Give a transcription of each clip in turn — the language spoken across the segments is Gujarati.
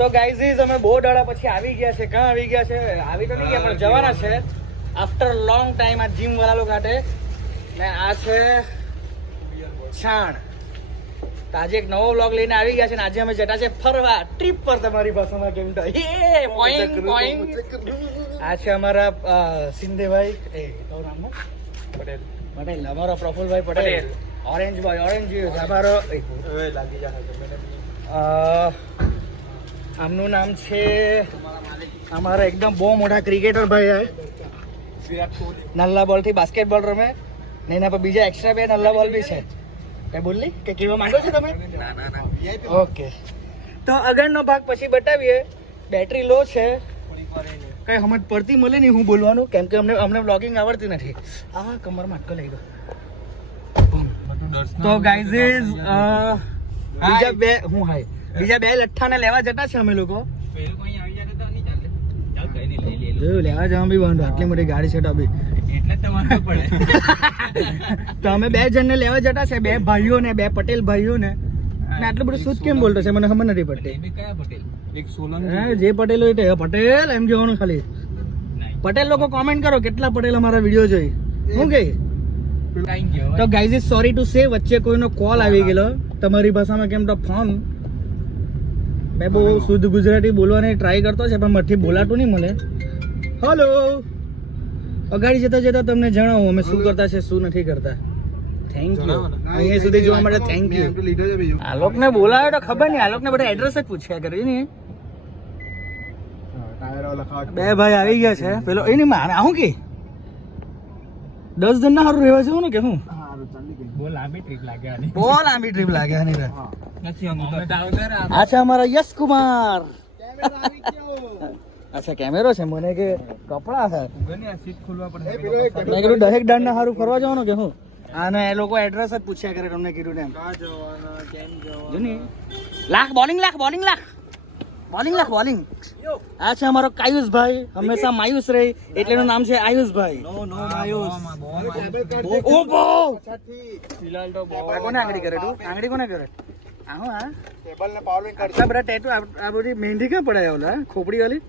તો ગાઈઝ અમે બહુ દાડા પછી આવી ગયા છે. ક્યાં આવી ગયા છે? આવી તો નહીં ગયા પણ જવાના છે આફ્ટર લોંગ ટાઈમ આ જીમ વાળા લોકો માટે. ને આ છે છાણ. તો આજે એક નવો વ્લોગ લઈને આવી ગયા છે ને આજે અમે જતા છે ફરવા ટ્રીપ પર. તમારી ભાષામાં કેમ તો આ છે અમારા સિંધેભાઈ તારું નામ ને? પટેલ. પટેલ અમારો Prafulbhai Patel. Orange boy orange અમારો આમનું નામ છે અમારા એકદમ બહુ મોટા ક્રિકેટર ભાઈ વિરાટ કોહલી. નલ્લા બોલ થી બાસ્કેટબોલ રમે ને એના પર બીજા એક્સ્ટ્રા બે નલ્લા બોલ બી છે. કઈ બોલી કે કેવા માંગો છો તમે? ઓકે તો આગળનો ભાગ પછી બતાવીએ. બેટરી લો છે કઈ સમજ પડતી મળે નહીં હું બોલવાનું કેમ કે અમને વ્લોગિંગ આવડતી નથી. આ કમરમાં અટકો લઈ ગયો. તો ગાઈઝ બીજા બે લઠ્ઠાને લેવા જતા છે અમે લોકો. લેવા જવા બી વાંધો આટલી મોટી ગાડી છે તો બી તો અમે 2 જણને લેવા જતા છે. 2 ભાઈઓ ને 2 પટેલ ભાઈઓ ને. મેં આટલું બધું શુદ્ધ કેમ બોલતો છે મને ખબર નથી પડતી. જે પટેલ હોય તે પટેલ એમ જોવાનું ખાલી. પટેલ લોકો કોમેન્ટ કરો કેટલા પટેલ અમારા વિડીયો જોઈ. શું કે તો ગાઈઝ સોરી ટુ સે વચ્ચે કોઈનો કોલ આવી ગયેલો તમારી ભાષામાં કેમ તો ફોન. મેં બહુ શુદ્ધ ગુજરાતી બોલવાની ટ્રાય કરતો છે પણ મઠી બોલાતું નહીં મને. હલો અગાડી જતા જતા તમને જણાવું અમે શું કરતા છે શું નથી કરતા. થેન્ક યુ અહીંયા સુધી જોવા માટે થેન્ક યુ. આલોકને બોલાવ્યો તો ખબર નહીં. આલોકને બધા એડ્રેસ જ પૂછ્યા કર્યું ને. 2 ભાઈ આવી ગયા છે. પેલો એની માને આવું કે 10 જણ ના સારું રહેવા જવું ને કે હું બહુ લાંબી ટ્રીપ લાગે આની. આ છે અમારા યશ કુમાર. અચ્છા કેમેરો છે મને કે કપડા છે. મેં કીધું દહેક દાંડ ના સારું ફરવા જવાનું કે હું. આને એ લોકો એડ્રેસ જ પૂછ્યા કરે તમને કીધું ને એમ. લાખ બોલિંગ આ છે અમારો કાયુષભાઈ. હંમેશા માયુસ રહે એટલે એનું નામ છે આયુષભાઈ. કોને આંગળી કરે તું? આંગળી કોને કરે? આટલા બધા ટેટુ આ બધી મહેંદી ક્યાં પડાય ઓલા ખોપડી વાળી?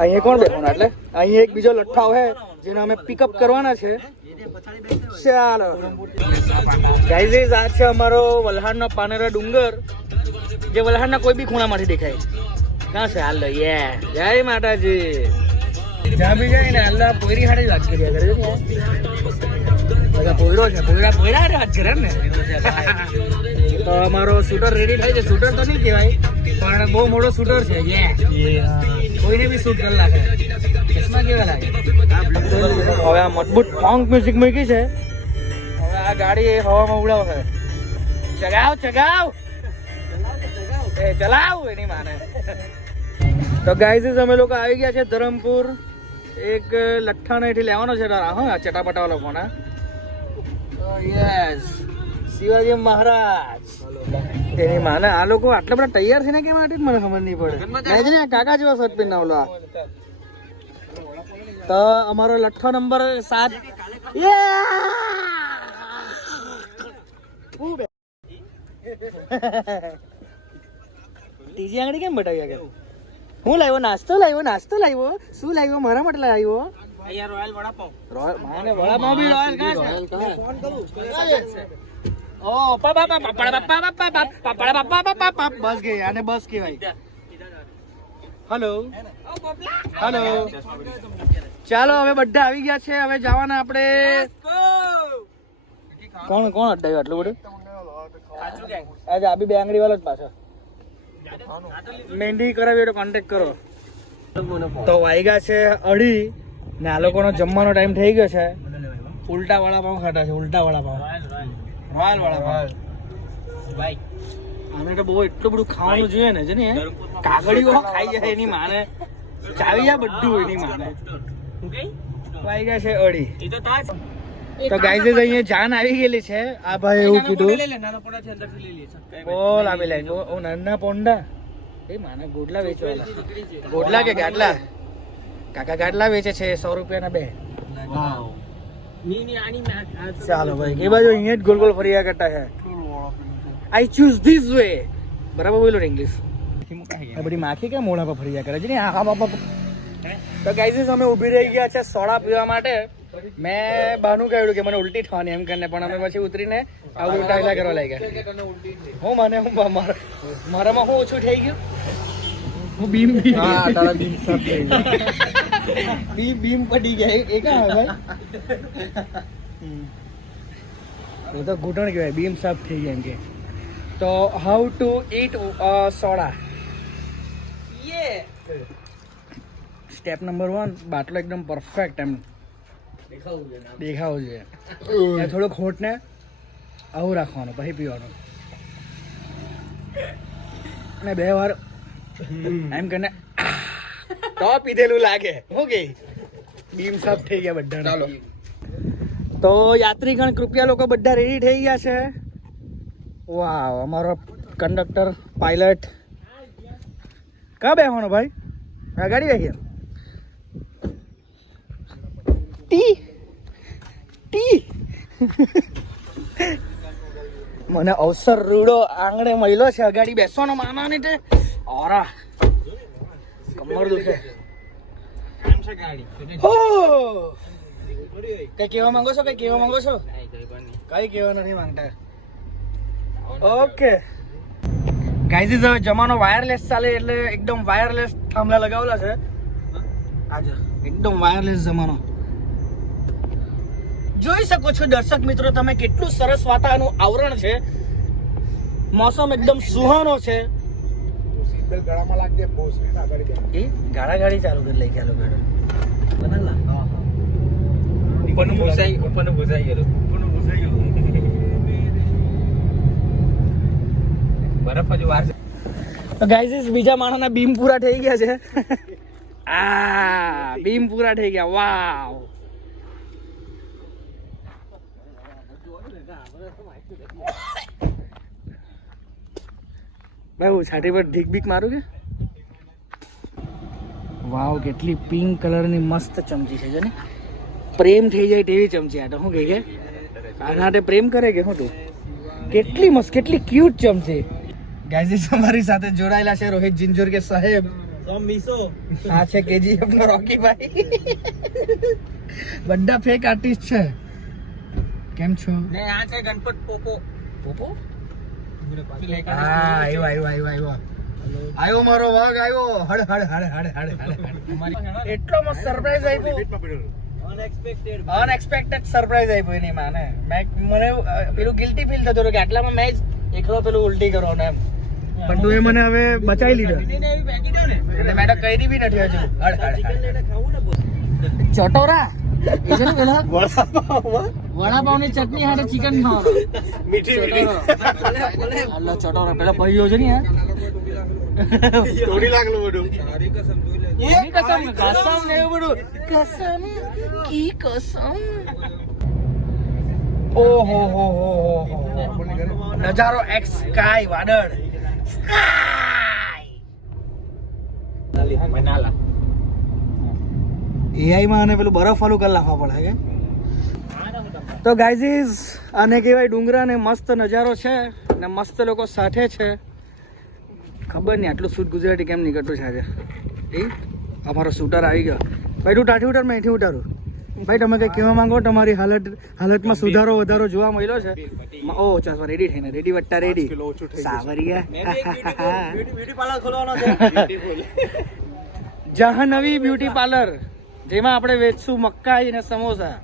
અહીંયા કોણ બેઠું? એટલે અહીંયા એક બીજો લઠ્ઠાવ છે જેને અમે પિકઅપ કરવાના છે. ચાલો ગાઈઝ આ છે અમારો વલહાડનો પાનેરા ડુંગર જે વલહાડના કોઈ બી ખૂણામાંથી દેખાય. ક્યાં છે? હાલ જય માતાજી. જ્યાં બી જાય ને હાલ પોયરી હાડે વાત કર્યા કરે છે. બધા પોયરો છે પોયરા હાથ છે ને. તો અમારો શૂટર રેડી થાય છે. શૂટર તો નહીં કહેવાય પણ બહુ મોટો શૂટર છે. કોઈને બી શૂટ કરી લાગે. ચશ્મા કેવા લાગે? હવે આ મજબૂત ફોંક મ્યુઝિક મૂકી છે. હવે આ ગાડી હવામાં ઉડાવશે. ચલાવ એની માને. તો ગાઈઝ અમે લોકો આવી ગયા છે ધરમપુર. એક લઠ્ઠાનો એથી લેવાનો છે. હા ચટાપટા વાળો ફોન. યસ શિવાજી મહારાજ તેની માને. આ લોકો આટલા બધા તૈયાર થઈને કેમ માટે મને ખબર નહીં પડે. કાકા જેવા શર્ટ પહેરી ના. તો અમારો લઠ્ઠો નંબર 7. ત્રીજી આંગળી કેમ બતાવ્યા કે હું લાવ્યો? નાસ્તો લાવ્યો. શું લાવ્યો? મારા માટે લાવ્યો. રોયલ વડાપાવ બી રોયલ બસ ગઈ આને બસ કહેવાય. હલો ચાલો હવે બધા આવી ગયા છે. હવે જવાના આપણે. કોણ અડ્ડાયું આટલું બધું? આજે આ બી 2 આંગળી વાળો જ પાછો. મહેંદી કરાવી તો કોન્ટેક્ટ કરો. તો વાગ્યા છે 2:30 ને આ લોકોનો જમવાનો ટાઈમ થઈ ગયો છે. ઉલટા વડાપાવ ખાતા છે. રોયલ વડાપાવ ભાઈ. આને તો બહુ એટલું બધું ખાવાનું જોઈએ ને છે ને. કાગળીઓ ખાઈ જાય એની માને. ચાવી જાય બધું એની માને. વાગ્યા છે 2:30. તો ગાઈઝ અહીંયા જાન આવી ગયેલી છે. આ ભાઈ એવું કીધું બોલ આપી લે. નાના પોંડા એ માને ગોડલા વેચવાના. ગોડલા કે ગાડલા? કાકા ગાડલા વેચે છે 100 રૂપિયાના 2. ચાલો ભાઈ એ બાજુ અહીંયા જ ગોલ ગોલ ફર્યા કરતા છે. આઈ ચૂઝ ધીસ વે. બરાબર બોલો ઇંગ્લિશ. આ બધી માખી કેમ મોઢા પર ફરી કરે છે ને? તો ગાઈઝ અમે ઊભી રહી ગયા છે સોડા પીવા માટે. મેં બહાનું કહ્યું કે મને ઉલટી થવાની એમ કરીને, પણ અમે પછી ઉતરીને આવું ટાઈલા કરવા લાગ્યા. હું મારામાં હું ઓછું થઈ ગયું. હું બીમ બીમ પડી ગયા. એ ક્યાં ભાઈ? એ તો ઘૂંટણ કહેવાય. બીમ સાફ થઈ ગયા એમ કે. તો how to eat soda. Step number 1, બાટલો એકદમ પરફેક્ટ એમ દેખાવું જોઈએ. થોડોક હોટ ને આવું રાખવાનું, પછી પીવાનું. અને 2 વાર એમ કરીને તો પીધેલું લાગે. શું કે બીમ સાફ થઈ ગયા બધા. ચાલો તો યાત્રીગણ કૃપયા લોકો બધા રેડી થઈ ગયા છે. વાવ, અમારો કંડક્ટર પાયલટ ક્યાં બેસવાનો ભાઈ? આ ગાડી બેસી ટી ટી. મને અવસર રૂડો આંગણે મળ્યો છે અગાડી બેસવાનો. મામા ને તે ઓરા કમર દુખે. કઈ કહેવા માંગો છો? કઈ કહેવા માંગો છો? કઈ કહેવા નથી માંગતા. ઓકે ગાઈઝ, હવે જમાનો વાયરલેસ ચાલે એટલે એકદમ વાયરલેસ થાંભલા લગાવેલા છે આજે. એકદમ વાયરલેસ જમાનો. જોઈ શકો છો દર્શક મિત્રો તમે કેટલું સરસ વાતાવરણનું આવરણ છે. મોસમ એકદમ સુહાનો છે. ગળામાં લાગજે બોસ ને આગળ એ ગાડા ગાડી ચાલુ કરી લઈ ચાલુ કરે. ઉપરનું ભૂસાઈ ગયેલું. બરફ હજુ વાર છે. તો ગાઈઝ બીજા માણસના બીમ પૂરા થઈ ગયા છે. આ બીમ પૂરા થઈ ગયા. વાવ. ભાઈ હું છાતી પર ઢીક બીક મારું કે? વાવ, કેટલી પિંક કલરની મસ્ત ચમચી છે ને. પ્રેમ થઈ જાય તેવી ચમચી. આ તો શું કહે કે આના હાથે પ્રેમ કરે કે શું તું? કેટલી મસ્ત, કેટલી ક્યુટ ચમચી. ગાઈઝ અમારી સાથે જોડાયેલા છે રોહિત જિંજોર કે સાહેબ. આ છે કેજીએફ નો રોકી ભાઈ. બધા ફેક આર્ટિસ્ટ છે. કેમ છો? ને આ છે ગણપત પોપો. પોપો? હા, આવ્યો મારો વાઘ આવ્યો. હડ હડ હડ હડ હડ હડ. એટલો મસ્ત સરપ્રાઈઝ આપ્યો. અનએક્સપેક્ટેડ સરપ્રાઈઝ આપ્યો એની માને. મને પેલું ગિલ્ટી ફીલ થતો હતો કે આટલામાં મેં જ એકલો પેલું ઉલટી કરવાનો એમ. પણ તું એ મને હવે બચાવી લીધો. એટલે મેં તો કરી બી નથી હજુ. ચટોરા એ છે ને પેલા વડાપાવ ની ચટણી હાથે ચિકન ખાવાનું. મીઠી અલ્લા ચટોરા પેલા ભાઈઓ છે ને યાર. થોડી લાગલું બધું. કસમ કસમ ને એવું બધું. કસમ કી કસમ. ઓહો હો હો હો. નજારો એક્સ સ્કાય વાદળ. મનાલા એઆઈ માં અને પેલું બરફ વાળું કરી નાખવા પડે કે. તો ગાઈઝ આને કહેવાય ડુંગરા ને મસ્ત નજારો છે ને મસ્ત લોકો સાથે છે. ખબર નહીં આટલું શુદ્ધ ગુજરાતી કેમ નીકળતું છે આજે. એ અમારો શૂટર આવી ગયો. ભાઈ તું ટાઠી ઉતાર, મેં અહીંથી ઉતારું. ભાઈ તમે કંઈ કહેવા માંગો? તમારી હાલતમાં સુધારો વધારો જોવા મળ્યો છે. ઓ ચાલો રેડી થઈને રેડી વટ્ટા રેડી સાવરિયા. જાહ્નવી બ્યુટી પાર્લર જેમાં આપણે વેચશું મકાઈ અને સમોસા.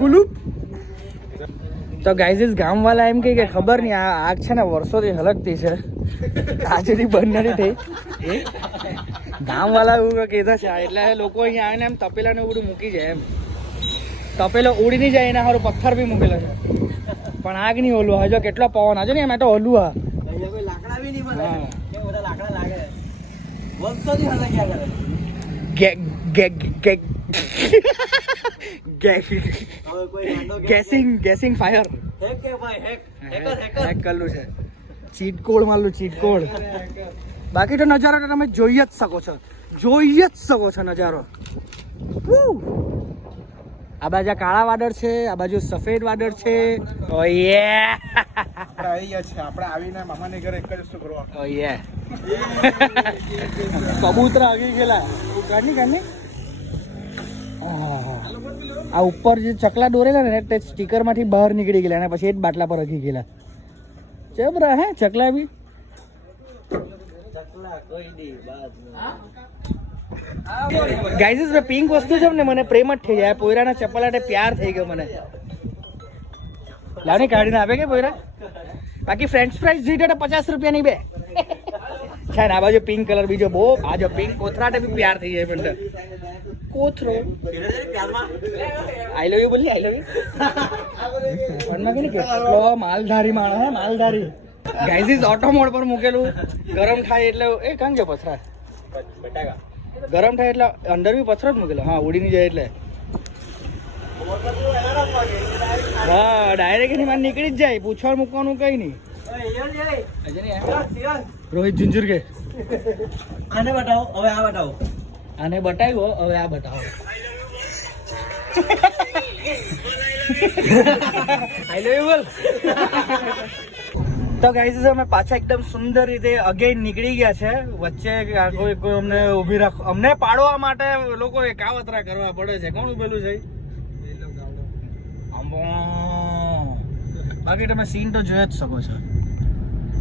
ગુલુપ. તો ગાઈઝ ગામવાળા એમ કે ખબર નહીં આ આગ છે ને વર્ષોથી હલકતી છે, આજથી બંધ નથી થઈ. ગામવાળા એવું કહેતા છે એટલે લોકો અહીંયા આવીને એમ તપેલા ને એવું બધું મૂકી જાય. એમ તપેલો ઉડી નહીં જાય એના સારું પથ્થર બી મૂકેલા છે, પણ આગ નહીં ઓલું. હજુ કેટલો પવન હજુ ને એમ તો ઓલું હા લાકડા બી નહીં બધા લાકડા લાગે વર્ષોથી હલક્યા કરે. ગેસિંગ ફાયર હેક કરેલું છે. ચીટ કોડ મારલું ચીટ કોડ. બાકી તો નજારો તો તમે જોઈ જ શકો છો, જોઈ જ શકો છો નજારો. આ બાજુ કાળા વાદળ છે, આ બાજુ સફેદ વાદળ છે. ઓ યે આપણે આવી ગયા છે. આપણે આવીને મામાને ઘરે એક જ વસ્તુ કરવા. ઓ યે કબૂતર આવી ગયેલા. કાની આ ઉપર જે ચકલા દોરેલા ને તે સ્ટીકર માંથી બહાર નીકળી ગયેલા અને પછી એ જ બાટલા પર રખી ગયેલા. ચબરા હે ચકલા બી. ગાઈઝ પિંક વસ્તુ છે ને મને પ્રેમ જ થઈ જાય. પોયરાના ચપ્પલાટે પ્યાર થઈ ગયો મને. લાવની કાઢીને આપે કે પોયરા. બાકી ફ્રેન્ચ ફ્રાઈઝ જીતે તો 50 રૂપિયાની બે છે ને. આ બાજુ પિંક કલર બીજો બહુ. આ જો પિંક કોથરાટે બી પ્યાર થઈ જાય મને. કોથરો આઈ લવ યુ બોલી. આઈ લવ યુ કેટલો માલધારી માણસ હે માલધારી. ગાઈઝ ઓટો મોડ પર મૂકેલું. ગરમ થાય એટલે એ કાં ગયો પથરા. ગરમ થાય એટલે અંદર બી પથરો જ મૂકેલો. હા ઉડી નહીં જાય એટલે. હા ડાયરેક્ટ એની માં નીકળી જ જાય. પૂછવા મૂકવાનું કઈ નહીં. રોહિત ઝુંઝુર કે આને બતાવો હવે આ બતાવો. આને બતાવ્યો હવે આ બતાવો. આઈ લવ યુ બોલ. તો ગાઈઝ અમે પાછા એકદમ સુંદર રીતે અગેન નીકળી ગયા છે. વચ્ચે કોઈ અમને ઊભી રાખો. અમને પાડવા માટે લોકો કાવતરા કરવા પડે છે. કોણ ઉભેલું છે? બાકી તમે સીન તો જોઈ જ શકો છો.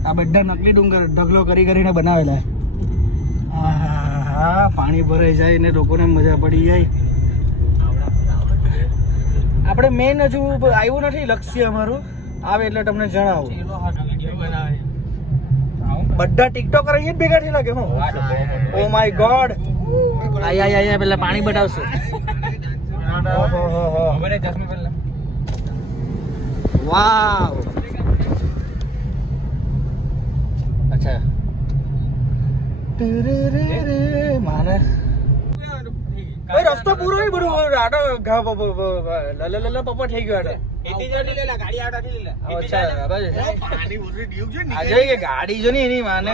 આ બધા નકલી ડુંગર ઢગલો કરીને બનાવેલા. હા પાણી ભરાઈ જાય ને લોકોને મજા પડી જાય. આપણે મેન હજુ આવ્યું નથી લક્ષ્ય અમારું. આવે એટલે તમને જણાવું. બધા ટિકટોકર અહીંયા જ ભેગા થયેલા કે હું? Oh my God. આયા પેલા પાણી બતાવશે. વાવ અચ્છા માને રસ્તો પૂરો નહીં બધું આટો લલ પપ્પા થઈ ગયો આટો. ગાડી જો ને એની માને.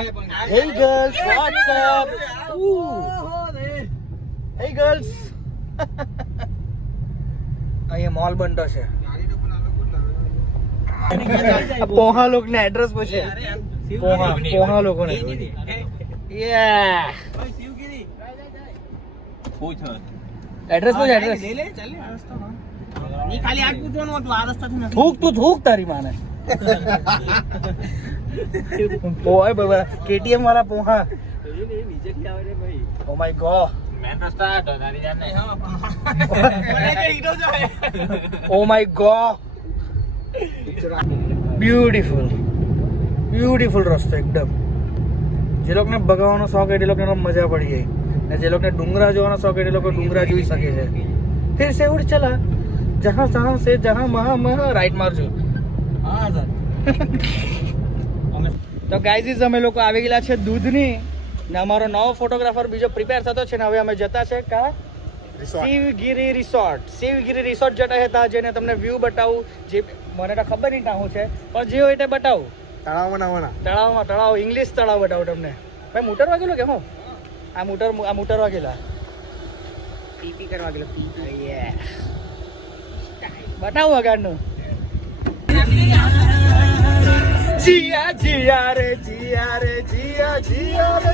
હે ગર્લ્સ વોટ્સઅપ. હે ગર્લ્સ અહીંયા મોલ બનતો છે. પોહા લોકો ને એડ્રેસ પૂછે. પોહા લોકો ને એડ્રેસ પૂછે. એડ્રેસ થૂક તું થૂક તારી માને. પોહા બાબા કેટીએમ વાળા poha. Oh my God. Oh my God. Beautiful રસ્તો એકદમ. જે લોકોને ભગાવવાનો શોખ હોય એ લોકોને મજા પડી જાય. ને જે લોકોને ડુંગરા જોવાનો શોખ હોય એ લોકો ડુંગરા જોઈ શકે છે. ફિર સે ઉડ ચલા જહાં સહાં સે જહાં મહા રાઈટ મારજો. હા સર. તો ગાઈઝ અમે લોકો આવી ગયેલા છે દૂધની. ને અમારો નવો ફોટોગ્રાફર બીજો પ્રિપેર થતો છે ને હવે અમે જતા છે કા શિવગીરી રિસોર્ટ. શિવગીરી રિસોર્ટ જતા છે. ત્યાં જઈને તમને વ્યૂ બતાવું. જે મને તો ખબર નહીં ત્યાં છે પણ જે હોય તે બતાવું. તળાવ ઇંગ્લિશ તળાવ બતાવું તમને. ભાઈ મોટર વાગેલો કે હું? આ મોટર વાગેલા પીપી કરવા ગયેલો. બતાવું આગળનું. જીયા જીયા રે જીયા રે જીયા જીયા રે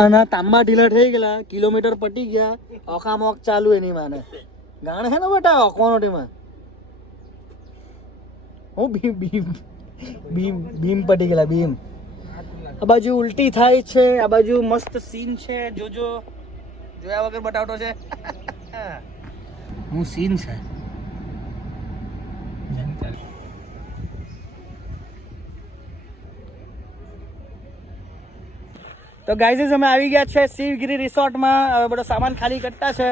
આના તાંબા ઢીલા થઈ ગયેલા. કિલોમીટર પટી ગયા. ઓખામોક ચાલુ એની માને. ગાણ હે ને બેટા ઓખવાનો ટીમાં. હું ભીમ પટી ગયેલા ભીમ. આ બાજુ ઉલટી થાય છે. આ બાજુ મસ્ત સીન છે. જોજો જોયા વગર બતાવતો છે. હું સીન છે. તો ગાઈઝ અમે આવી ગયા છે શિવગીરી રિસોર્ટમાં. હવે બધો સામાન ખાલી કરતા છે.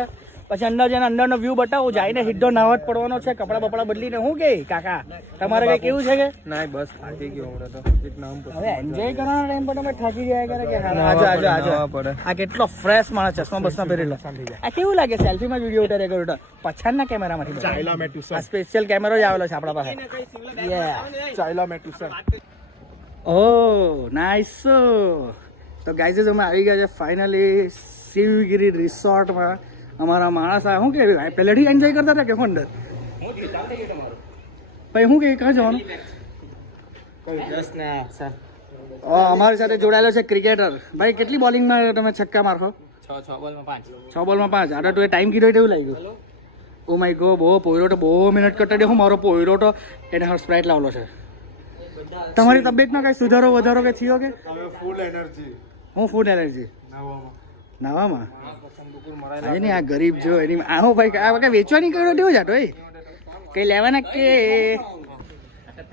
પછી અંદર જઈને અંદરનો વ્યૂ બતાવું. જઈને સીધો નાહવા જ પડવાનો છે. કપડા બપડા બદલીને. હું કે કાકા તમારે કઈ કેવું છે કે ના બસ થાકી ગયો હમણાં તો. હવે એન્જોય કરવાનો ટાઈમ પર તમે થાકી જાય કરે કે આજો આ કેટલો ફ્રેશ માણસ ચશ્મા બસમાં પહેરેલો. આ કેવું લાગે સેલ્ફીમાં વિડીયો ઉતારે કર્યો તો પછાડના કેમેરામાંથી. આ સ્પેશિયલ કેમેરો જ આવેલો છે આપણા પાસે. ઓ નાઇસ. તો ગાઈઝ અમે આવી ગયા છે ફાઇનલી શિવગીરી રિસોર્ટમાં. અમારા માણસ આ શું કે પહેલેથી એન્જોય કરતા હતા કે શું અંદર ભાઈ શું કે ક્યાં જવાનું? અમારી સાથે જોડાયેલો છે ક્રિકેટર. ભાઈ કેટલી બોલિંગમાં તમે છક્કા મારશો? 6 બોલમાં 5. આ તો એ ટાઈમ કીધો એવું લાગ્યું. ઓ માય ગો, બહુ પોયરો તો બહુ મહેનત કરતા હું મારો પોયરો તો એને હર સ્પ્રાઇટ લાવલો છે. તમારી તબિયતમાં કઈ સુધારો વધારો કે થયો કે? Full energy. હું ફૂલ એનર્જી નાવામાં આજે ને આ ગરીબ જો એની આ હું ભાઈ આ વખતે વેચવાની કર્યો દેવો જાતો એ કઈ લેવાના કે?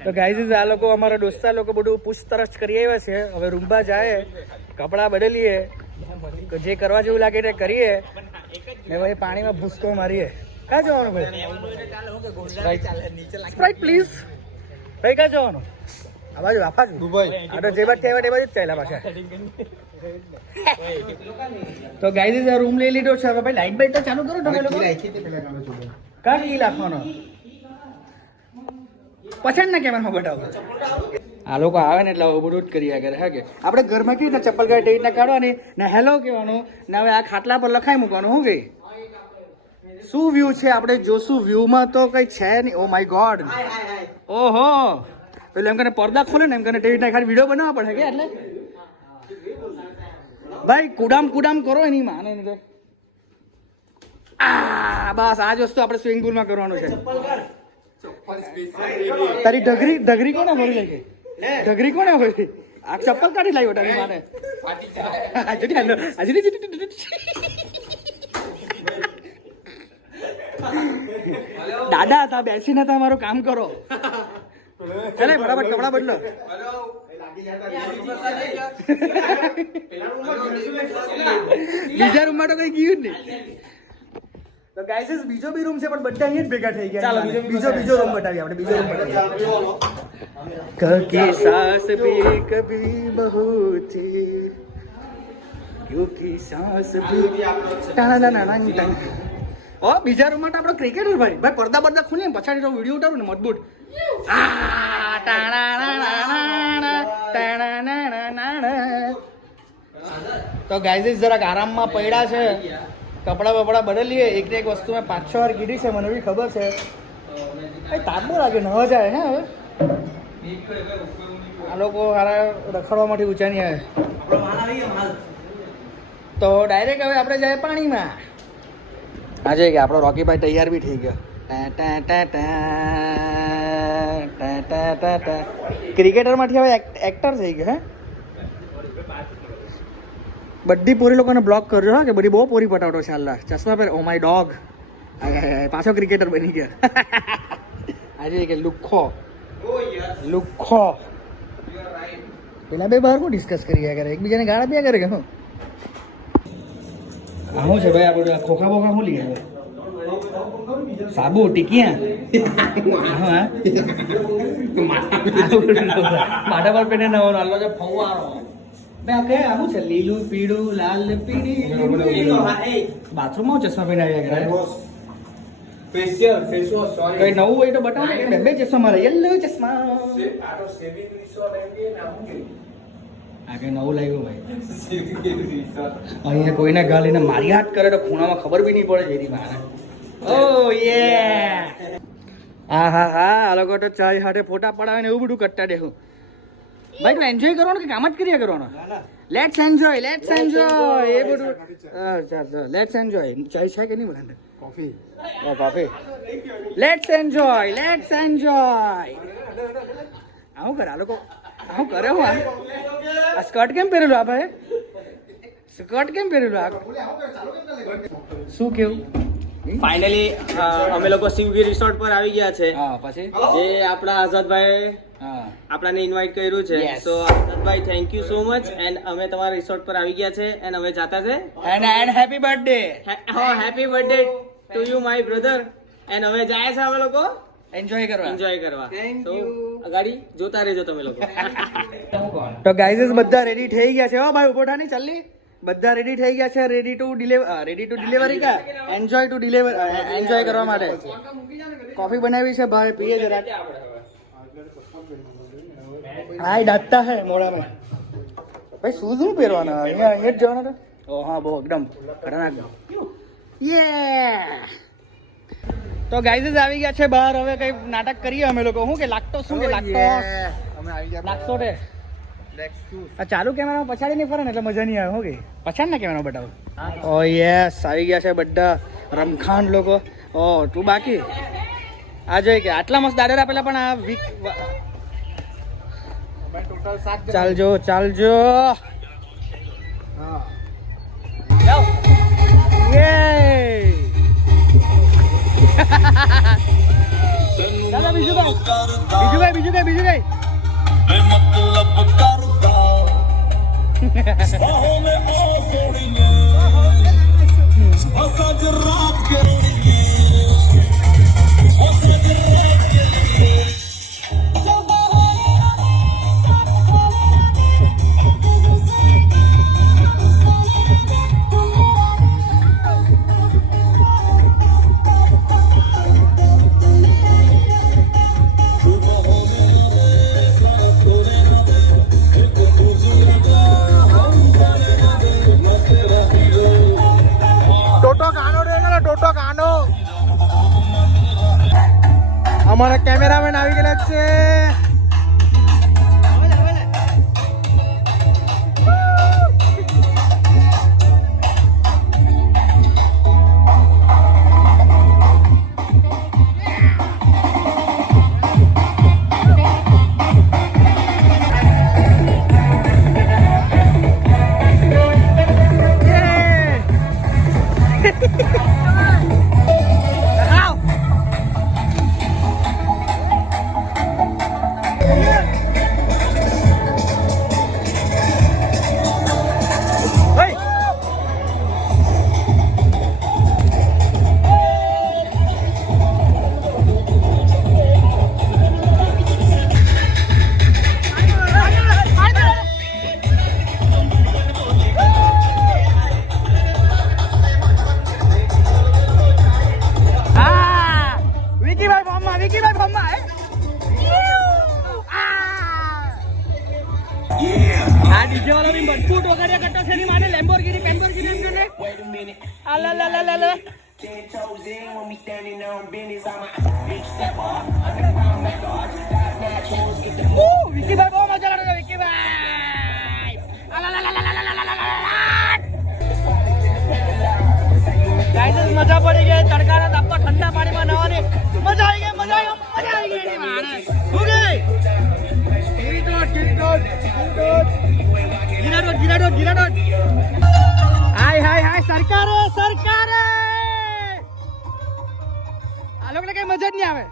તો ગાઈઝ આ લોકો અમારા દોસ્તા લોકો બધું પૂછતરછ કરી આવ્યા છે. હવે રૂમમાં જાય, કપડાં બદલીએ, જે કરવા જેવું લાગે તે કરીએ ને ભાઈ પાણીમાં ભૂસકો મારીએ. ક્યાં જવાનું ભાઈ? Sprite please. ભાઈ ક્યાં જવાનું? આ બાજુ આપા છું દુબઈ. આ તો જે બાજુ કહેવાય તે બાજુ જ ચાલ્યા પાછા. તો ગાઈઝ આ રૂમ લઈ લીધો છે. હવે ભાઈ લાઈટ બાઈટ તો ચાલુ કરો તમે લોકો. કાં કી રાખવાનો પછાડ ના કેમેરામાં બતાવો. આ લોકો આવે ને એટલે બધું જ કર્યા કરે. હા કે આપણે ઘરમાં કેવી રીતના ચપ્પલ કાઢી રીતના કાઢવાની ને હેલો કહેવાનું ને હવે આ ખાટલા પર લખાઈ મૂકવાનું. શું કે શું વ્યૂ છે આપણે જોશું. વ્યૂમાં તો કઈ છે નહીં. ઓ માય ગોડ, ઓહો. એટલે એમ કરીને પડદા ખોલે ને એમ કરીને ટીવી ખાલી વિડીયો બનાવવા પડે કે એટલે ભાઈ કુડામ કરો એની માને તો આ બસ આ જ વસ્તુ આપણે સ્વિમિંગ પુલમાં કરવાનું છે. તારી ઢગરી કોને ભરી લે? ઢગરી કોને ભરી? આ ચપ્પલ કાઢી લાવ્યો તારી માને. દાદા હતા બેસીને તમારું કામ કરો. ચાલે ફટાફટ કપડા બદલો. બીજા રૂમમાં તો કઈ ગયું જ નહીં. તો ગાઈસ બીજો બી રૂમ છે પણ બધા અહીંયા જ ભેગા થઈ ગયા. ચાલો બીજો રૂમ બતાવીએ આપણે. બીજો રૂમ બતાવીએ. કકી સાસ ભી કભી બહુ થી ક્યોંકि સાસ ભી ટાણા. ઓ બીજા રૂમમાં તો આપણો ક્રિકેટર ભાઈ પડદા ખુલે પછાડી તો વિડીયો ઉતારું ને મજબૂત. તો ગાઈઝ જરાક આરામમાં પડ્યા છે. કપડા બપડા બદલીએ. એક ને એક વસ્તુ મેં 5-6 વાર કીધી છે, મને બી ખબર છે. તાપ બહુ લાગે, નવા જાય હે. હવે આ લોકો સારા રખડવામાંથી ઊંચા નહીં આવે. તો ડાયરેક્ટ હવે આપણે જાય પાણીમાં. આજે કે આપણો રોકીભાઈ તૈયાર બી થઈ ગયો. ક્રિકેટરમાંથી હવે એક્ટર થઈ ગયો. હે બધી પોરી લોકોને બ્લોક કરજો હા કે બધી બહુ પોરી પટાવતો છે. અલ્લાહ ચશ્મા પર. ઓ માય ડોગ, પાછો ક્રિકેટર બની ગયો. આજે કે લુખ્ખો પેલા બે બહાર શું ડિસ્કસ કર્યા કરે? એકબીજાને ગાળા પ્યા કરે કે શું? શું છે ભાઈ આ બધું? ખોખા બોખા શું લઈ આવે? સાબુ ટીકિયા હા માટા પર પેને નવો નાલો છે ફવારો. આવું છે લીલું પીળું લાલ ને પીળી. બાથરૂમમાં ચશ્મા પહેરી આવ્યા કઈ નવું હોય તો બતાવો ને. બે ચશ્મા મારે યલો ચશ્મા. આ કઈ નવું લાગ્યું ભાઈ. અહીંયા કોઈને ગાલીને મારી હાથ કરે તો ખૂણામાં ખબર બી નહીં પડે જેની મારે. ઓ યે હા હા હા. આ લોકો તો ચાય હાથે ફોટા પડાવે ને એવું બધું કરતા દેખું. ભાઈ તું એન્જોય કરવાનો કે કામ જ કર્યા કરવાનો? લેટ્સ એન્જોય એ બધું. Let's enjoy. ચાય છે કે નહીં બધા? કોફી. Let's enjoy. આવું કરે આ લોકો. આવું કરે હું આ સ્કર્ટ કેમ પહેરેલું? આ ભાઈ સ્કર્ટ કેમ પહેરેલું? આ શું કેવું? ફાઇનલી અમે લોકો શિવગીરી રિસોર્ટ પર આવી ગયા છે. હા પછી જે આપણા આઝાદભાઈ આપણાને ઇન્વાઇટ કર્યું છે. સો આઝાદભાઈ thank you so much. And અમે તમારા રિસોર્ટ પર આવી ગયા છે એન્ડ અમે જાતા છે. And happy birthday. Happy birthday to you my brother. And અમે જાય છે અમે લોકો એન્જોય કરવા. તો અગાડી જોતા રહેજો તમે લોકો. તો ગાઈઝ બધા રેડી થઈ ગયા છે. હો ભાઈ ઉભો થા નહીં ચાલી. બધા રેડી થઈ ગયા છે. રેડી ટુ ડિલિવરી કા એન્જોય કરવા માટે. કોફી બનાવી છે ભાઈ, પીએ જરા. હાય દાંતતા હે મોડા में. ભાઈ શૂઝ શું પહેરવાના? અહીંયા જ જવાના હતા. ઓ હા, બહુ એકદમ ખતરનાક. યે તો ગાઈઝ આવી ગયા છે બહાર. હવે કઈ નાટક કરીએ અમે લોકો. શું કે લાગતો શું કે લાગતો અમે આવી ગયા લાગતો રે. આ ચાલુ કેમેરામાં પછાડી નહીં ફરે ને એટલે મજા નહીં આવે. શું કે પછાડ ના કેમેરા બતાવો. ઓ યસ આવી ગયા છે બધા રમખાણ લોકો. ઓ તું બાકી આ જોઈ કે આટલા મસ્ત દાડેરા પેલા પણ આ વીક ટોટલ 7 ચાલજો ચાલજો. હા યે દાદા બીજું કઈ અમારા કેમેરામેન આવી ગયેલા છે. મજા પડી ગઈ. તડકાના તાપમાં ઠંડા પાણીમાં નવાની મજા આવી ગઈ. મજા આવી ગઈ. ગિરાડોટ. હાય સરકારે આ લોકોને કઈ મજા જ નહીં આવે.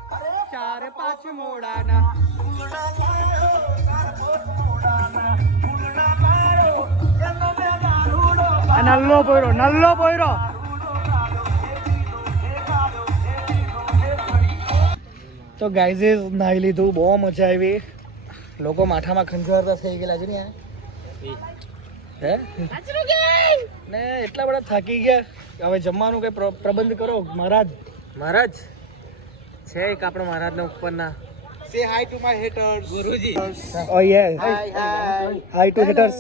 4-5 મોડાના નલ્લો પોયરો. તો ગાઈઝ નાહી લીધું, બહુ મજા આવી. લોકો માથામાં ખંજવારતા થઈ ગયેલા છે ને હે ને એટલા બધા થાકી ગયા. હવે જમવાનું કઈ પ્રબંધ કરો મહારાજ છે એક આપણો મહારાજના ઉપરના. Say hi to my haters. Guruji. Oh yes hi to haters.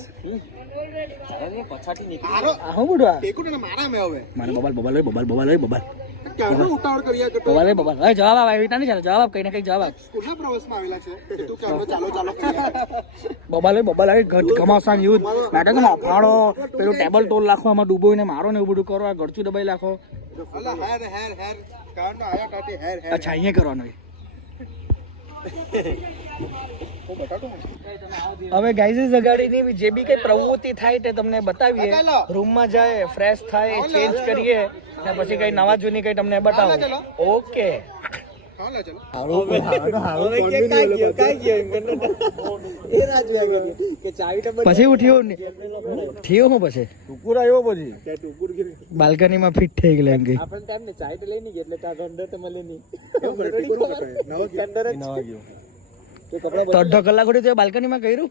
હું બોડવા ટેકુને મારા મે હવે મને બબાલ કેમનો ઉતાવળ કર્યા કરતો બબાલ. હવે જવાબ આપ એવી નહીં ચાલે. જવાબ કઈ ને કઈ જવાબ આપ. સ્કૂલના પ્રવાસમાં આવેલા છે કે તું કેમનો ચાલો કર્યા બબાલ આવી ઘમાસાન યુદ્ધ નાટકમાં અફાડો પેલું ટેબલ ટોલ રાખો, આમાં ડૂબોઈને મારો ને એવું બધું કરો. આ ગળચું દબાઈ નાખો. અલા હેર કારનો આયા ટાટી હેર અચ્છા અહીંયા કરવાનું. હવે ગાઈઝ અગાડીની જે બી કઈ પ્રવૃત્તિ થાય તે તમને બતાવીએ. રૂમમાં જાય, ફ્રેશ થાય, ચેન્જ કરીએ ને પછી કઈ નવા જૂની કઈ તમને બતાવો. ઓકે પછી ઉઠ્યું થયું હું પછી ટુકુર આવ્યો પછી બાલ્કની માં ફિટ થઈ ગયેલા એમ કે તો અડધો કલાક ઉઠી બાલ્કની માં કર્યું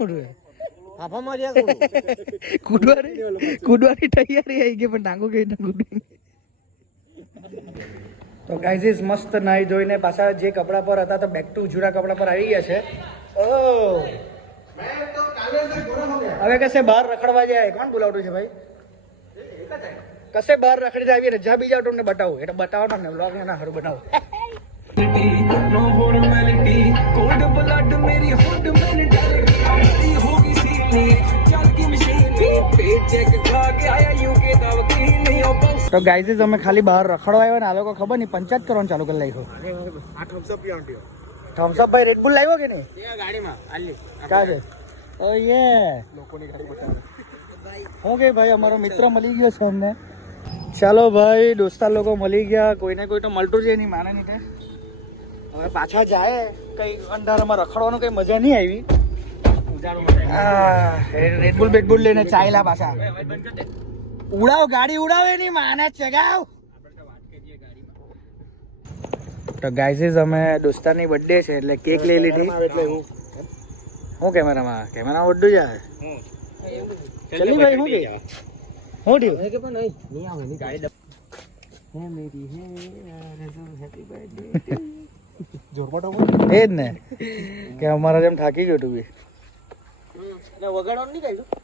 કુડવાની તૈયારી આવી ગઈ પણ ટાંગો કઈ તો ગાઈઝ મસ્ત નાઈ ધોઈને પાછા જે કપડા પર હતા તો બેક ટુ જૂના કપડા પર આવી ગયા છે. હવે કશે બહાર રખડવા જાય કોણ બોલાવતું છે ભાઈ કશે બહાર રખડી આવીએ રજા બી જાવ તમને બતાવું એટલે બતાવો ને વ્લોગ એના હારું બનાવો તો ગાઈઝ અમે ખાલી બહાર રખડવા આવ્યા ને આ લોકો ખબર નહીં પંચાયત કરવાનું ચાલુ કરી નાખ્યો આ થમ્સઅપ પીવાનું થમ્સઅપ ભાઈ રેડબુલ લાવ્યો કે નહીં ગાડીમાં આલી ક્યાં છે ઓ યે લોકોની ગાડી બતાવે હું કે ભાઈ અમારો મિત્ર મળી ગયો છે અમને ચાલો ભાઈ દોસ્તાર લોકો મળી ગયા કોઈને કોઈ તો મળતું જ નહીં માને નહીં હવે પાછા જાય કઈ અંધારામાં રખડવાનું કઈ મજા નહીં આવી રેડબુલ બેડબુલ લઈને ચાલ્યા પાછા ઉડાવ ગાડી ઉડાવે નહીં માને ચગાવ તો ગાઈઝ અમે દોસ્તારની બર્થડે છે એટલે કેક લઈ લીધી એટલે હું કેમેરામાં વડું જાય ચલી ભાઈ હું કે હું થયું એ જ ને કે અમારા જેમ થાકી ગયો તું બી વગાડવાનું નહીં કાઢ્યું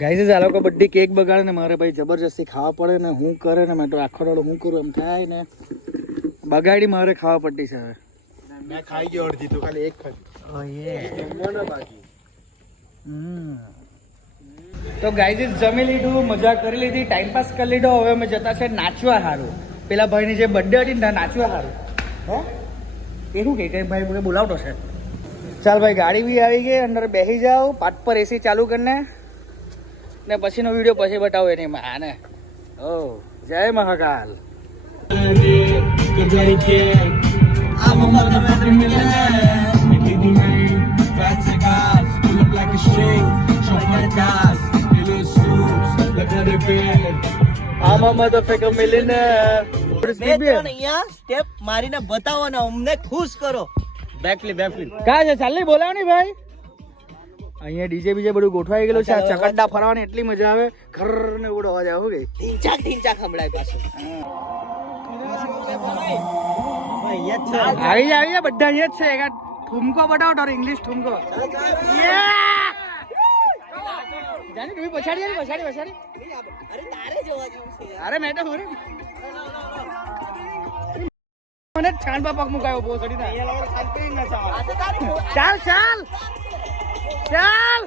ગાઈઝ આ લોકો બધી કેક બગાડે ને મારે ભાઈ જબરજસ્તી ખાવા પડે ને હું કરે ને મેં તો આખો દાડો હું કરું એમ થાય ને બગાડી મારે ખાવા પડતી છે હવે મેં ખાઈ ગયો અડધી તો ખાલી એક ખાધી તો ગાઈઝ જમી લીધું મજા કરી લીધી ટાઈમ પાસ કરી લીધો હવે અમે જતા છે નાચવા સારું પેલા ભાઈની જે બર્થડે હતી ને નાચવા સારું હે એ શું કે ભાઈ બોલાવતો છે ચાલ ભાઈ ગાડી બી આવી ગઈ અંદર બેસી જાઓ પાટ પર એસી ચાલુ કરીને ને પછીનો વિડીયો પછી બતાવો એની માને ઓ જય મહાકાલ સ્ટેપ મારીને બતાવો ને અમને ખુશ કરો બેકફ્લિપ કા છે ચાલ બોલાવો ને ભાઈ અહીંયા ડીજે બીજે બધું ગોઠવાઈ ગયેલું છે આ ચકડ્ડા ફરવાની એટલી મજા આવે ખર ને ઉડો અવાજ આવે કે ઢીંચાક સંભળાય પાછું આવી જાય બધા અહીંયા જ છે એક ઠુમકો બતાવો તારો ઇંગ્લિશ ઠુમકો જાની તું પછાડી અરે મેં તો મને છાંડવા પગ મુકાયો બહુ ચડી ચાલ ચાલ ચાલ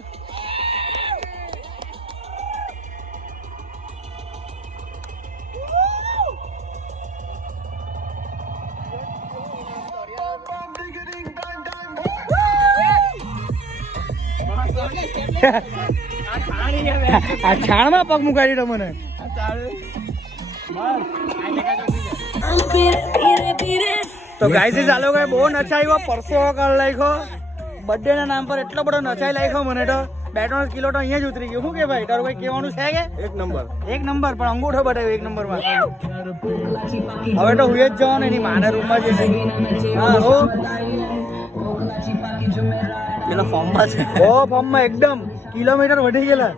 આ છાણમાં પગ મુકાડી દો મને તો ગાઈઝ આ લોકો બહુ નચાવ્યો પરસો કર નાખ્યો બર્થડે ના નામ પર એટલો બધો નચાઈ નાખ્યો મને તો 2-3 કિલો તો અહીંયા જ ઉતરી ગયો શું કે ભાઈ તારું કઈ કહેવાનું છે કે એક નંબર પણ અંગૂઠો બતાવ્યો 1 નંબરમાં હવે તો હુએ જ જવાનું એની માના રૂમમાં જઈને હા હો પેલા ફોર્મમાં છે ઓ ફોર્મમાં એકદમ કિલોમીટર વધી ગયેલા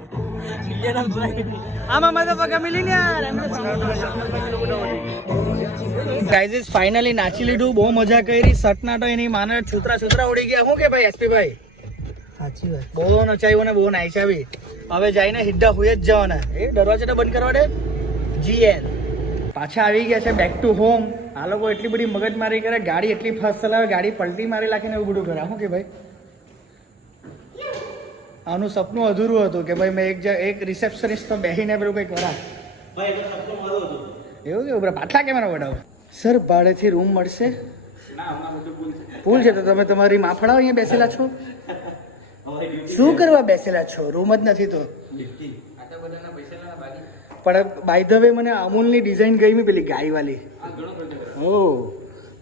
આમાં મજા પગા મિલી ને ગાઈઝ ફાઇનલી નાચી લીધું બહુ મજા કરી સટના તો એની માને છૂતરા ઉડી ગયા શું કે ભાઈ એસપી ભાઈ સાચી વાત બહુ નચાવ્યું ને બહુ નાચાવી હવે જઈને સીધા હુએ જ જવાના એ દરવાજા તો બંધ કરવા દે જીએન પાછા આવી ગયા છે બેક ટુ હોમ આ લોકો એટલી બધી મગજમારી કરે ગાડી એટલી ફાસ્ટ ચલાવે ગાડી પલટી મારી નાખીને એવું બધું કરે શું કે ભાઈ આનું સપનું અધૂરું હતું કે ભાઈ મેં એક રિસેપ્શનિસ્ટ તો બેસીને પેલું કંઈક કરા એવું કેવું બરાબર પાછલા કેમેરા વડાવો સર ભાડેથી રૂમ મળશે પુલ છે તો તમે તમારી માફળાઓ અહીંયા બેસેલા છો શું કરવા બેસેલા છો રૂમ જ નથી તો પણ બાય ધ વે મને અમૂલની ડિઝાઇન ગમી પેલી ગાય વાળી ઓ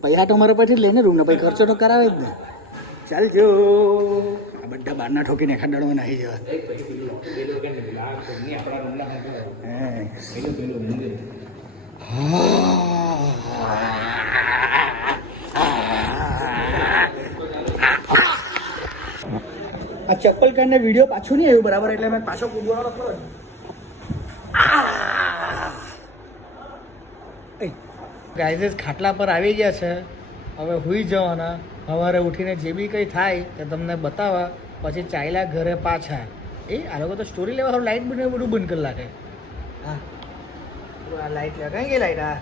પૈસા તો મારા પછી જ લે ને રૂમના પછી ખર્ચો તો કરાવે જ ને ચાલ જો આ બધા બહારના ઠોકીને ખાડાડો નાખી જવા ચપ્પલ કાઢને વિડીયો પાછું નહીં આવ્યું બરાબર, એટલે મેં પાછો કૂદવાનો ખરો. ગાઈઝ ખાટલા પર આવી ગયા છે, હવે હુઈ જવાના. સવારે ઉઠીને જે બી કંઈ થાય તે તમને બતાવવા, પછી ચાલ્યા ઘરે પાછા. આ લોકો તો સ્ટોરી લેવા લાઇટ બને બધું બંધ કરી નાખે. હા આ લાઇટ લે કઈ ગઈ લાઇટ? હા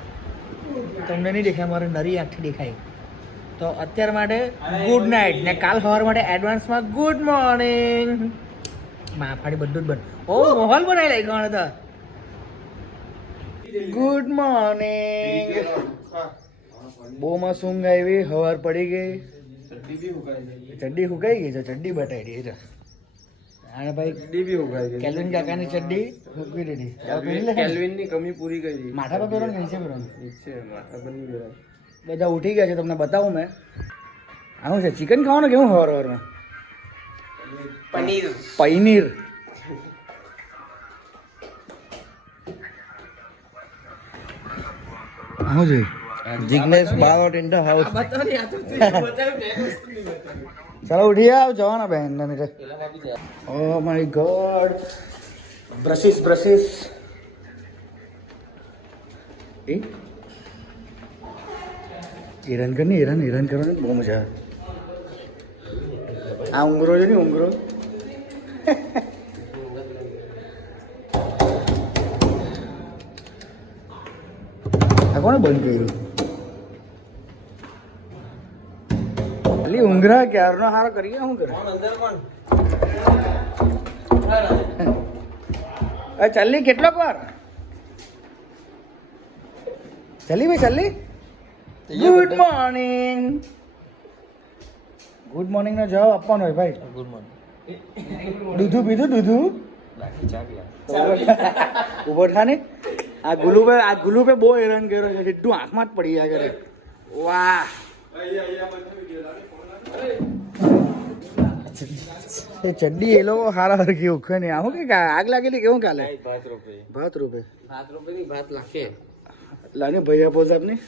તમને નહીં દેખાય, મારે નરી આંખથી દેખાય. તો અત્યાર માટે ગુડ નાઇટ, ને કાલ સવાર માટે એડવાન્સમાં ગુડ મોર્નિંગ. માફાડી બધું જ બંધ. ઓ માહોલ બનાવી લાઈ ગયો હતા. Good morning. બહુ મસ્ત ઊંઘ આવી, સવાર પડી ગઈ, ચડ્ડી સુકાઈ ગઈ છે, ચડ્ડી બટાડી છે. અને ભાઈ કેલ્વિન કાકાની ચડ્ડી મૂકી દીધી. કેલ્વિનની કમી પૂરી કરી. માથા પર પહેરવાનું નીચે પહેરવાનું? નીચે માથા પર નહીં પહેરાય. બધા ઉઠી ગયા છે, તમને બતાવું મેં. આવું છે ચિકન ખાવાનું કેવું સવાર સવારમાં? પનીર. આવું છે Jignesh Barot in the house. ચાલો ઉઠી આવ, જવાના બેન ને. Oh my God. બ્રશિસ હેરાન કરવાની બહુ મજા આવે. આ ઊંઘરો છે ને, ઊંઘરો. આ કોને બંધ કર્યું? ખાલી ઊંઘરા ક્યારનો હારો કરીએ. શું કરે ચાલી? કેટલોક વાર ચાલી ભાઈ? ચાલી ગુડ મોર્નિંગ. ગુડ મોર્નિંગ નો જવાબ આપવાનો હોય ભાઈ. Good morning. દૂધું પીધું? દૂધું ઉભો થા ને. આ ગુલુબે બહુ હેરાન કર્યો છે, સીધું આંખમાં જ પડી જાય કરે. વાહ. એ ચડ્ડી એ લોકો હારા હરખી ઉખે નહીં. આવું કે આગ લાગેલી કેવું કાલે? ભાત રૂપે લાગે ભૈયા પોઝ આપની.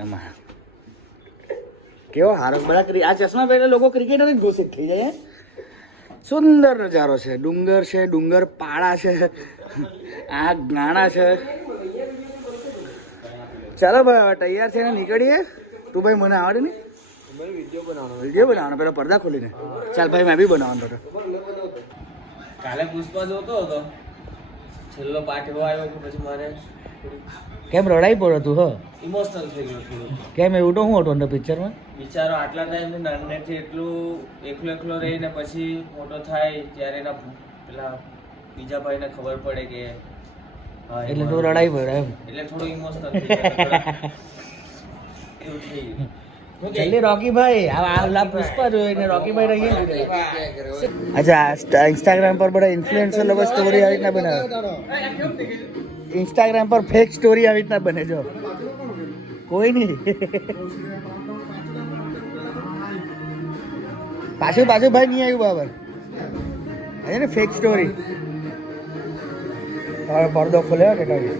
એમાં કેવો હારો બધા. આ ચશ્મા પહેલા લોકો ક્રિકેટર જ ઘોષિત થઈ જાય. સુંદર નજારો છે. ડુંગર છે, ડુંગર પાડા છે, આ ગાણા છે. ચાલો ભાઈ હવે તૈયાર છે ને નીકળીએ. તું ભાઈ મને આવડે ને વિડીયો બનાવવાનો, પેલા પડદા ખોલીને. ચાલ ભાઈ મેં બી બનાવવાનો હતો. કાલે પુષ્પા જોતો હતો, છેલ્લો પાર્ટ એવો આવ્યો કે પછી મારે કેમ રડાઈ પડ્યો તું? હો ઇમોશનલ થઈ ગયો થોડું. કેમ એવું તો શું હતું અંદર પિક્ચરમાં? વિચારો આટલા ટાઈમ નાનેથી એટલું એકલો રહીને પછી મોટો થાય ત્યારે એના પેલા બીજા ભાઈને ખબર પડે કે એટલે તું રડાઈ પડ્યો એમ? એટલે થોડું ઇમોશનલ થઈ ગયો. એવું થઈ ગયું. જલ્દી રોકીભાઈ આ પુષ્પા જોઈને રોકીભાઈ રહી ગયા. અચ્છા ઇન્સ્ટાગ્રામ પર બધા ઇન્ફ્લુએન્સર લોકો સ્ટોરી આવી રીતના બનાવે. ઇન્સ્ટાગ્રામ પર ફેક સ્ટોરી આવી રીતના બને. જો કોઈ નહીં. પાછું ભાઈ નહીં આવ્યું બરાબર. હજે ને ફેક સ્ટોરી. હવે પડદો ખોલ્યો કે કઈ?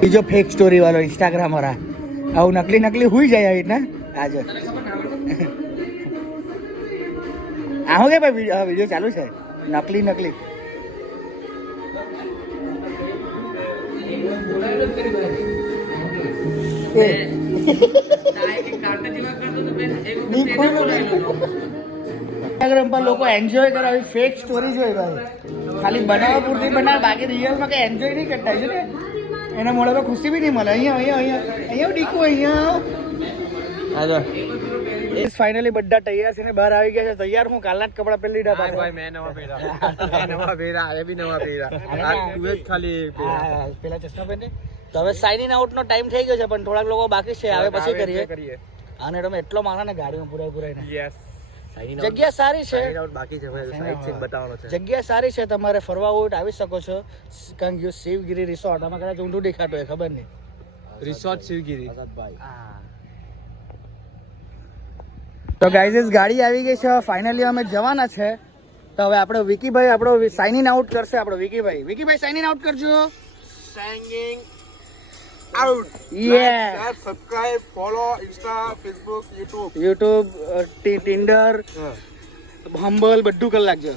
બીજો ફેક સ્ટોરી વાળો ઇન્સ્ટાગ્રામ વાળા આવું નકલી હુઈ જાય આવી રીતના. આજે આવું કે ભાઈ વિડીયો ચાલુ છે. નકલી ઇન્સ્ટાગ્રામ પર લોકો એન્જોય કરે આવી ફેક સ્ટોરી જોઈ ભાઈ. ખાલી બનાવવા પૂરતી બનાવે, બાકી રિયલમાં કઈ એન્જોય નહીં કરતા છે ને. એના મોડે તો ખુશી બી નહીં મળે. અહીંયા ડીકું અહીંયા. ફાઇનલી બધા તૈયાર છે ને બહાર આવી ગયા છે. તૈયાર હું કાલના જ કપડા પહેરી લીધા હતા. પેલા ચશ્મા પહેરી. તો હવે સાઇનિંગ આઉટ નો ટાઈમ થઈ ગયો છે, પણ થોડાક લોકો બાકી છે. હવે પછી કરીએ. અને તમે એટલો મારા ને ગાડીમાં પુરાય. જગ્યા સારી છે, જગ્યા સારી છે. તમારે ફરવા હોય આવી શકો છો. કારણ કે શિવગીરી રિસોર્ટ આમાં કદાચ ઊંધું દેખાતો હોય, ખબર નહીં. રિસોર્ટ શિવગીરી. તો ગાઈઝ ગાડી આવી ગઈ છે. ફાઇનલી અમે જવાના છે. તો હવે આપણો વિકીભાઈ આપણો સાઇનિંગ આઉટ કરશે. આપણો વિકીભાઈ સાઇનિંગ આઉટ કરજો. Out. Yeah. Subscribe, follow, Insta, Facebook, YouTube. YouTube, Tinder, હા. હમ્બલ બધું કરી નાખજો.